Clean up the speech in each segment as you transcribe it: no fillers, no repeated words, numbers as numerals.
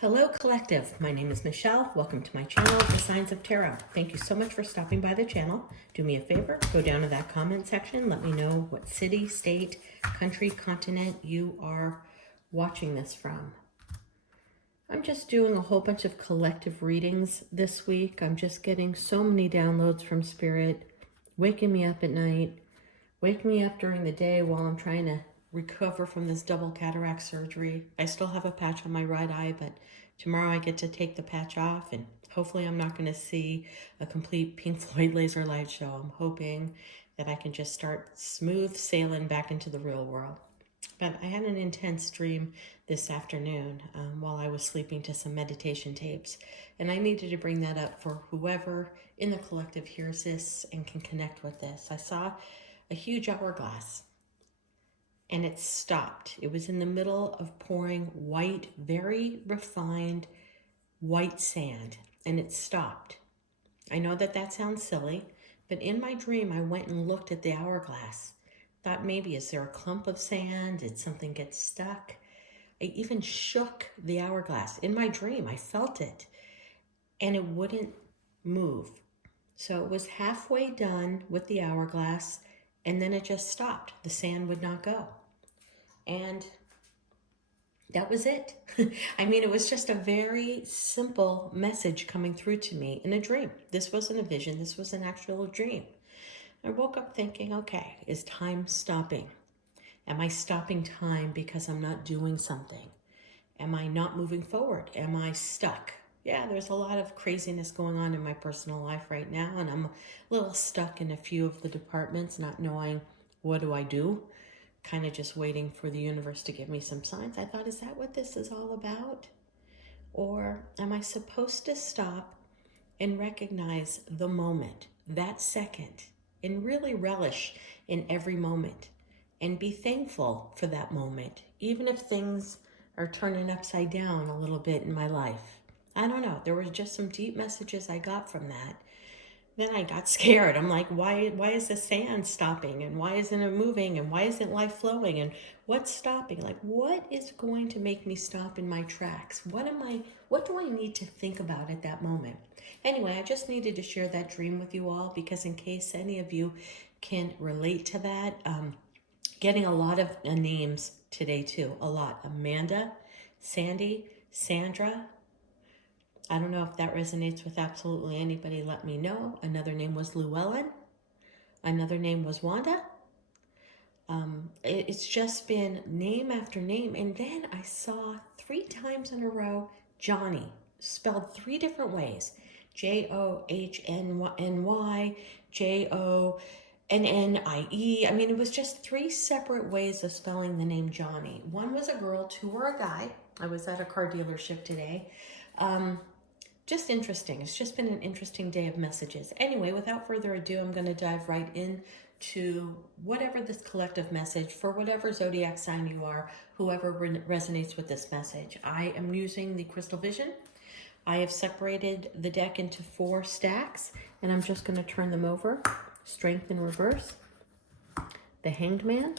Hello Collective, my name is Michelle. Welcome to my channel, The Signs of Tarot. Thank you so much for stopping by the channel. Do me a favor, go down to that comment section. Let me know what city, state, country, continent you are watching this from. I'm just doing a whole bunch of collective readings this week. I'm just getting so many downloads from Spirit, waking me up at night, waking me up during the day while I'm trying to recover from this double cataract surgery. I still have a patch on my right eye, but tomorrow I get to take the patch off, and hopefully I'm not going to see a complete Pink Floyd laser light show. I'm hoping that I can just start smooth sailing back into the real world. But I had an intense dream this afternoon while I was sleeping to some meditation tapes, and I needed to bring that up for whoever in the collective hears this and can connect with this. I saw a huge hourglass, and it stopped. It was in the middle of pouring white, very refined white sand, and it stopped. I know that that sounds silly, but in my dream, I went and looked at the hourglass. Thought maybe, is there a clump of sand? Did something get stuck? I even shook the hourglass. In my dream, I felt it, and it wouldn't move. So it was halfway done with the hourglass, and then it just stopped. The sand would not go. And that was it. I mean, it was just a very simple message coming through to me in a dream. This wasn't a vision. This was an actual dream. I woke up thinking, okay, is time stopping? Am I stopping time because I'm not doing something? Am I not moving forward? Am I stuck? Yeah, there's a lot of craziness going on in my personal life right now, and I'm a little stuck in a few of the departments, not knowing what do I do. Kind of just waiting for the universe to give me some signs. I thought, is that what this is all about? Or am I supposed to stop and recognize the moment, that second, and really relish in every moment and be thankful for that moment, even if things are turning upside down a little bit in my life? I don't know. There were just some deep messages I got from that. Then I got scared. I'm like, why is the sand stopping? And why isn't it moving? And why isn't life flowing? And what's stopping? Like, what is going to make me stop in my tracks? What do I need to think about at that moment? Anyway, I just needed to share that dream with you all, because in case any of you can relate to that, getting a lot of names today too, a lot. Amanda, Sandy, Sandra. I don't know if that resonates with absolutely anybody. Let me know. Another name was Llewellyn. Another name was Wanda. It's just been name after name. And then I saw 3 times in a row Johnny, spelled 3 different ways. Johny, Jonnie. I mean, it was just 3 separate ways of spelling the name Johnny. One was a girl, 2 were a guy. I was at a car dealership today. Just interesting. It's just been an interesting day of messages. Anyway, without further ado, I'm going to dive right into whatever this collective message for whatever zodiac sign you are, whoever resonates with this message. I am using the Crystal Vision. I have separated the deck into 4 stacks, and I'm just going to turn them over. Strength in reverse, the Hangman,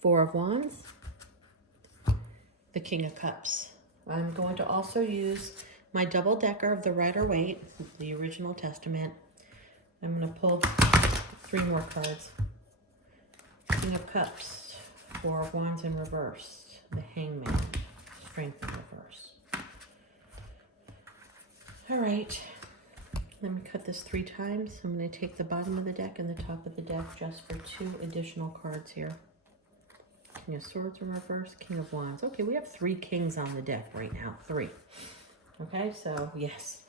4 of Wands, the King of Cups. I'm going to also use my double decker of the Rider-Waite, the original Testament. I'm going to pull 3 more cards. King of Cups, 4 of Wands in reverse, the Hangman, Strength in reverse. All right, let me cut this 3 times. I'm going to take the bottom of the deck and the top of the deck just for 2 additional cards here. King of Swords in reverse, King of Wands. Okay, we have 3 kings on the deck right now. 3. Okay, so yes.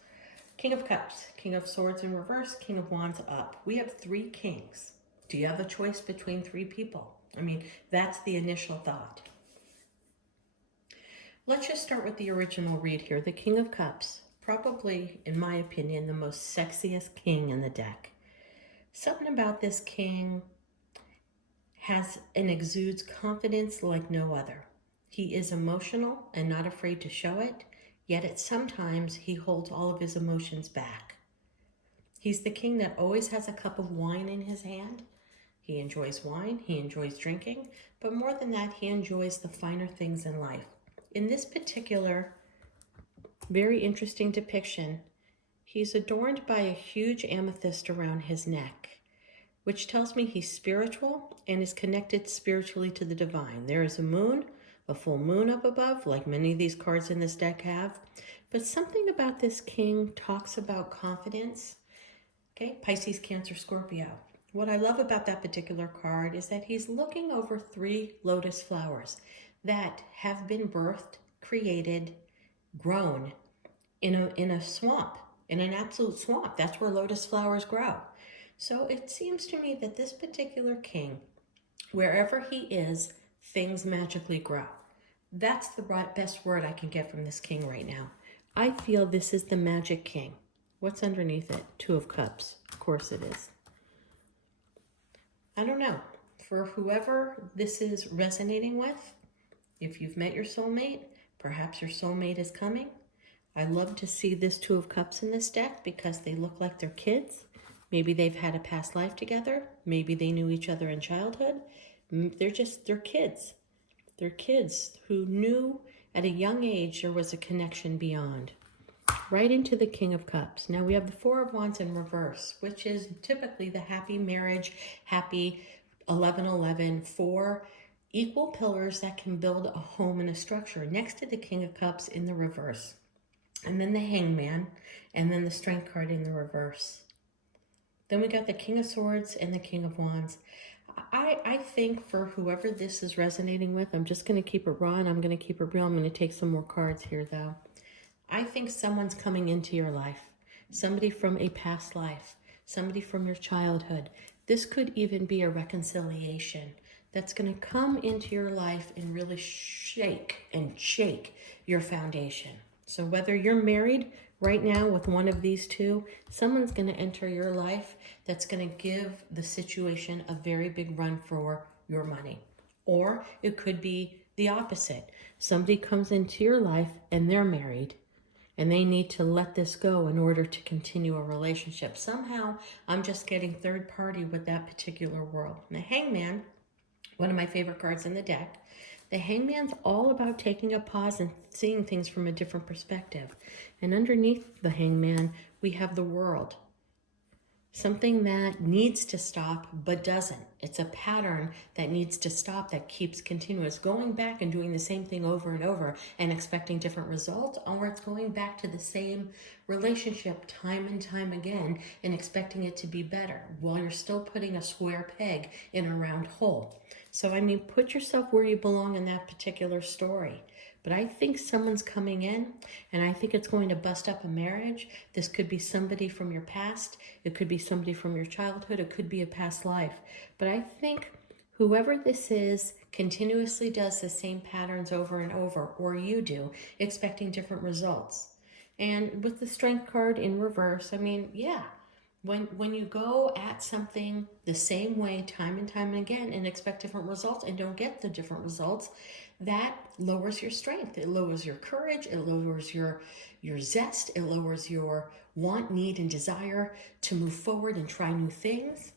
King of Cups, King of Swords in reverse, King of Wands up. We have 3 kings. Do you have a choice between 3 people? I mean, that's the initial thought. Let's just start with the original read here. The King of Cups, probably, in my opinion, the most sexiest king in the deck. Something about this king has and exudes confidence like no other. He is emotional and not afraid to show it, yet at sometimes he holds all of his emotions back. He's the king that always has a cup of wine in his hand. He enjoys wine, he enjoys drinking, but more than that, he enjoys the finer things in life. in this particular very interesting depiction, he's adorned by a huge amethyst around his neck, which tells me he's spiritual and is connected spiritually to the divine. There is a moon, a full moon up above, like many of these cards in this deck have. But something about this king talks about confidence. Okay, Pisces, Cancer, Scorpio. What I love about that particular card is that he's looking over 3 lotus flowers that have been birthed, created, grown in a swamp, in an absolute swamp. That's where lotus flowers grow. So it seems to me that this particular king, wherever he is, things magically grow. That's the best word I can get from this king right now. I feel this is the magic king. What's underneath it? 2 of Cups. Of course it is. I don't know. For whoever this is resonating with, if you've met your soulmate, perhaps your soulmate is coming. I love to see this 2 of Cups in this deck because they look like they're kids. Maybe they've had a past life together. Maybe they knew each other in childhood. They're kids. They're kids who knew at a young age there was a connection beyond. Right into the King of Cups. Now we have the 4 of Wands in reverse, which is typically the happy marriage, happy 11-11, 4 equal pillars that can build a home and a structure next to the King of Cups in the reverse. And then the Hangman, and then the Strength card in the reverse. Then we got the King of Swords and the King of Wands. I think for whoever this is resonating with, I'm just going to keep it raw and I'm going to keep it real. I'm going to take some more cards here though. I think someone's coming into your life. Somebody from a past life. Somebody from your childhood. This could even be a reconciliation that's going to come into your life and really shake your foundation. So whether you're married right now with one of these 2, someone's going to enter your life that's going to give the situation a very big run for your money. Or it could be the opposite. Somebody comes into your life and they're married and they need to let this go in order to continue a relationship. Somehow, I'm just getting third party with that particular world. And the Hangman, one of my favorite cards in the deck, the Hangman's all about taking a pause and seeing things from a different perspective. And underneath the Hangman, we have the World. Something that needs to stop, but doesn't. It's a pattern that needs to stop, that keeps continuous. Going back and doing the same thing over and over and expecting different results, or it's going back to the same relationship time and time again and expecting it to be better while you're still putting a square peg in a round hole. So, I mean, put yourself where you belong in that particular story. But I think someone's coming in, and I think it's going to bust up a marriage. This could be somebody from your past. It could be somebody from your childhood. It could be a past life. But I think whoever this is continuously does the same patterns over and over, or you do, expecting different results. And with the Strength card in reverse, I mean, yeah. When you go at something the same way time and time again and expect different results and don't get the different results, that lowers your strength. It lowers your courage. It lowers your zest. It lowers your want, need, and desire to move forward and try new things.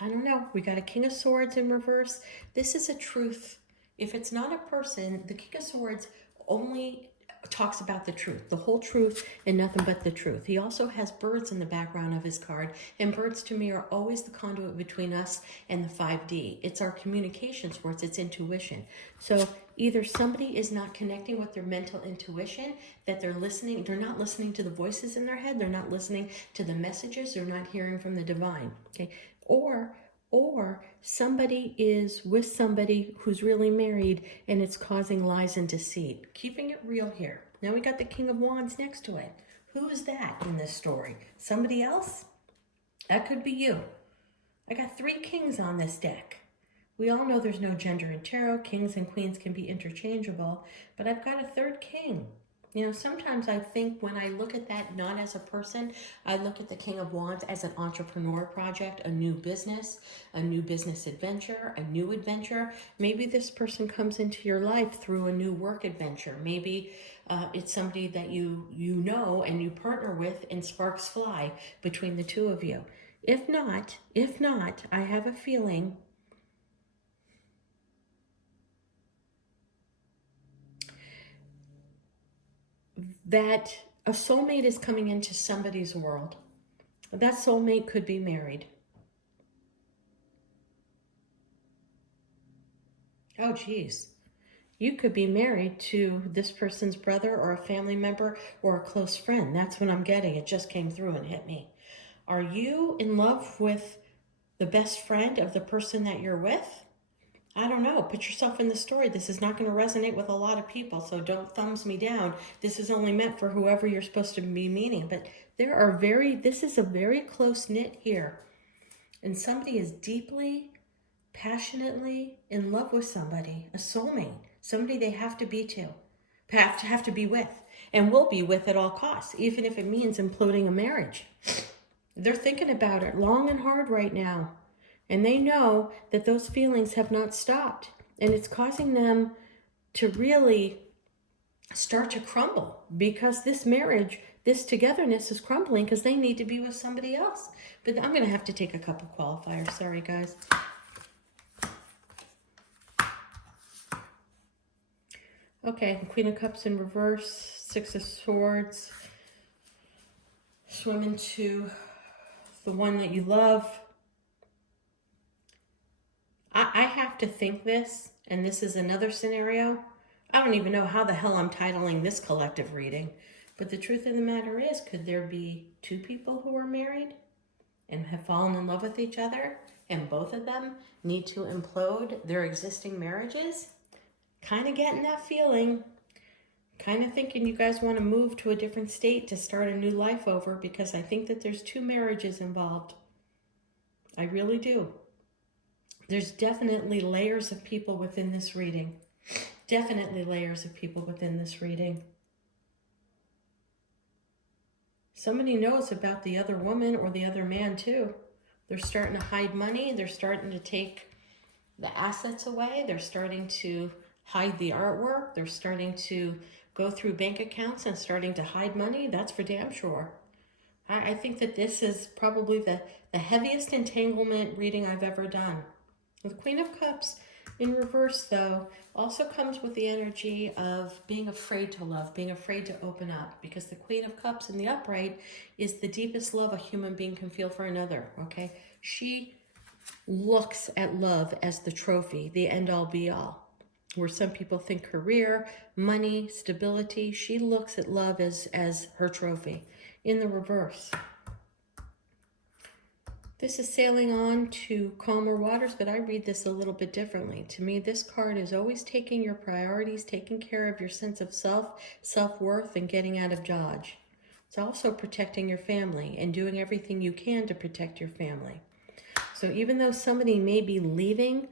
I don't know. We got a King of Swords in reverse. This is a truth. If it's not a person, the King of Swords only talks about the truth, the whole truth and nothing but the truth. He also has birds in the background of his card, and birds to me are always the conduit between us and the 5D. It's our communication source, it's intuition. So either somebody is not connecting with their mental intuition, that they're not listening to the voices in their head, they're not listening to the messages, they're not hearing from the divine, okay? Or somebody is with somebody who's really married and it's causing lies and deceit. Keeping it real here. Now we got the King of Wands next to it. Who is that in this story? Somebody else? That could be you. I got 3 kings on this deck. We all know there's no gender in tarot. Kings and queens can be interchangeable, but I've got a 3rd king. You know, sometimes I think when I look at that not as a person, I look at the King of Wands as an entrepreneur project, a new business adventure, a new adventure. Maybe this person comes into your life through a new work adventure. Maybe it's somebody that you know and you partner with and sparks fly between the 2 of you. If not, I have a feeling that a soulmate is coming into somebody's world. That soulmate could be married. Oh, geez. You could be married to this person's brother or a family member or a close friend. That's what I'm getting. It just came through and hit me. Are you in love with the best friend of the person that you're with? I don't know. Put yourself in the story. This is not going to resonate with a lot of people, so don't thumbs me down. This is only meant for whoever you're supposed to be meeting. But this is a very close knit here. And somebody is deeply, passionately in love with somebody, a soulmate, somebody they have to be with, and will be with at all costs, even if it means imploding a marriage. They're thinking about it long and hard right now. And they know that those feelings have not stopped. And it's causing them to really start to crumble because this marriage, this togetherness is crumbling because they need to be with somebody else. But I'm going to have to take a couple qualifiers. Sorry, guys. Okay, Queen of Cups in reverse, Six of Swords. Swim into the one that you love. I have to think this, and this is another scenario. I don't even know how the hell I'm titling this collective reading. But the truth of the matter is, could there be two people who are married and have fallen in love with each other, and both of them need to implode their existing marriages? Kind of getting that feeling. Kind of thinking you guys want to move to a different state to start a new life over, because I think that there's two marriages involved. I really do. There's definitely layers of people within this reading. Definitely layers of people within this reading. Somebody knows about the other woman or the other man too. They're starting to hide money. They're starting to take the assets away. They're starting to hide the artwork. They're starting to go through bank accounts and starting to hide money. That's for damn sure. I think that this is probably the heaviest entanglement reading I've ever done. The Queen of Cups in reverse, though, also comes with the energy of being afraid to love, being afraid to open up, because the Queen of Cups in the upright is the deepest love a human being can feel for another, okay? She looks at love as the trophy, the end-all, be-all. Where some people think career, money, stability, she looks at love as her trophy. In the reverse, this is sailing on to calmer waters, but I read this a little bit differently. To me, this card is always taking your priorities, taking care of your sense of self-worth, and getting out of Dodge. It's also protecting your family and doing everything you can to protect your family. So even though somebody may be leaving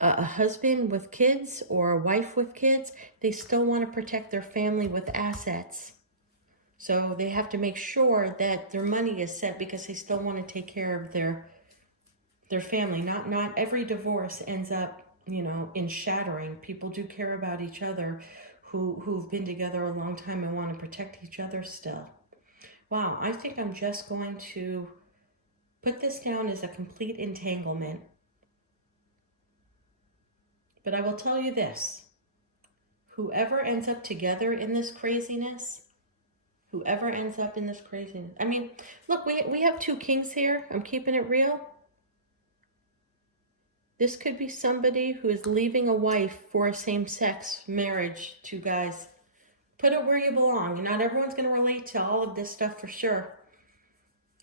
a husband with kids or a wife with kids, they still want to protect their family with assets. So they have to make sure that their money is set because they still want to take care of their family. Not every divorce ends up, in shattering. People do care about each other who've been together a long time and want to protect each other still. Wow, I think I'm just going to put this down as a complete entanglement. But I will tell you this. Whoever ends up together in this craziness, I mean, look, we have two kings here. I'm keeping it real. This could be somebody who is leaving a wife for a same-sex marriage, two guys. Put it where you belong. Not everyone's going to relate to all of this stuff for sure.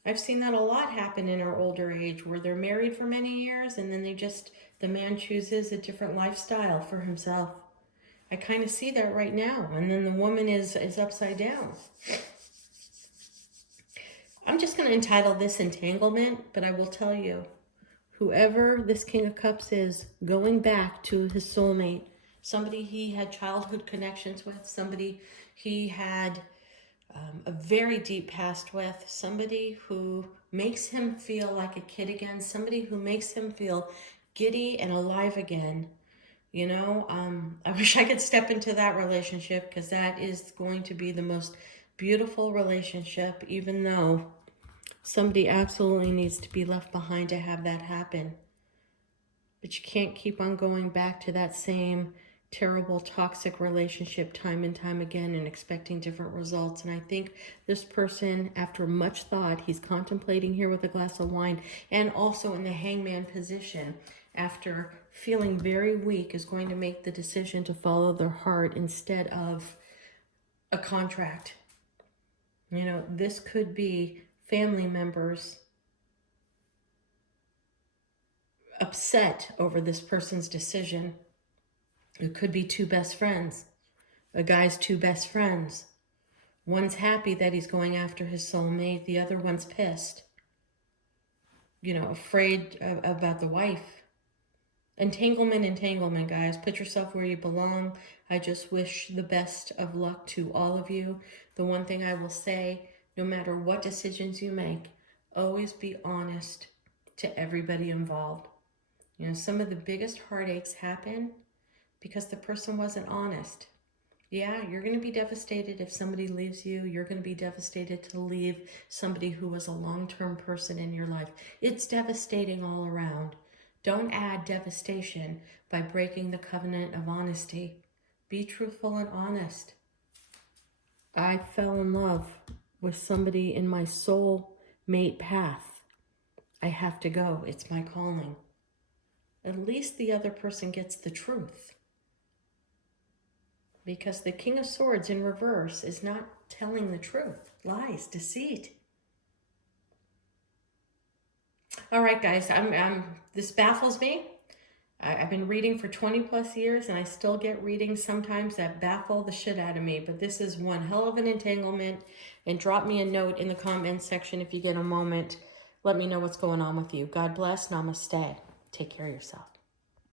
I've seen that a lot happen in our older age, where they're married for many years and then the man chooses a different lifestyle for himself. I kind of see that right now. And then the woman is upside down. I'm just going to entitle this Entanglement, but I will tell you, whoever this King of Cups is, going back to his soulmate, somebody he had childhood connections with, somebody he had a very deep past with, somebody who makes him feel like a kid again, somebody who makes him feel giddy and alive again. I wish I could step into that relationship, because that is going to be the most beautiful relationship, even though somebody absolutely needs to be left behind to have that happen. But you can't keep on going back to that same terrible toxic relationship time and time again and expecting different results. And I think this person, after much thought, he's contemplating here with a glass of wine, and also in the hangman position, after feeling very weak, is going to make the decision to follow their heart instead of a contract. You know, this could be family members upset over this person's decision. It could be two best friends, a guy's two best friends. One's happy that he's going after his soulmate. The other one's pissed, you know, afraid about the wife. Entanglement, guys. Put yourself where you belong. I just wish the best of luck to all of you. The one thing I will say, no matter what decisions you make, always be honest to everybody involved. You know, some of the biggest heartaches happen because the person wasn't honest. Yeah, you're going to be devastated if somebody leaves you. You're going to be devastated to leave somebody who was a long-term person in your life. It's devastating all around. Don't add devastation by breaking the covenant of honesty. Be truthful and honest. I fell in love with somebody in my soul mate path. I have to go. It's my calling. At least the other person gets the truth. Because the King of Swords in reverse is not telling the truth. Lies, deceit. All right, guys, this baffles me. I've been reading for 20 plus years, and I still get readings sometimes that baffle the shit out of me. But this is one hell of an entanglement. And drop me a note in the comments section if you get a moment. Let me know what's going on with you. God bless. Namaste. Take care of yourself.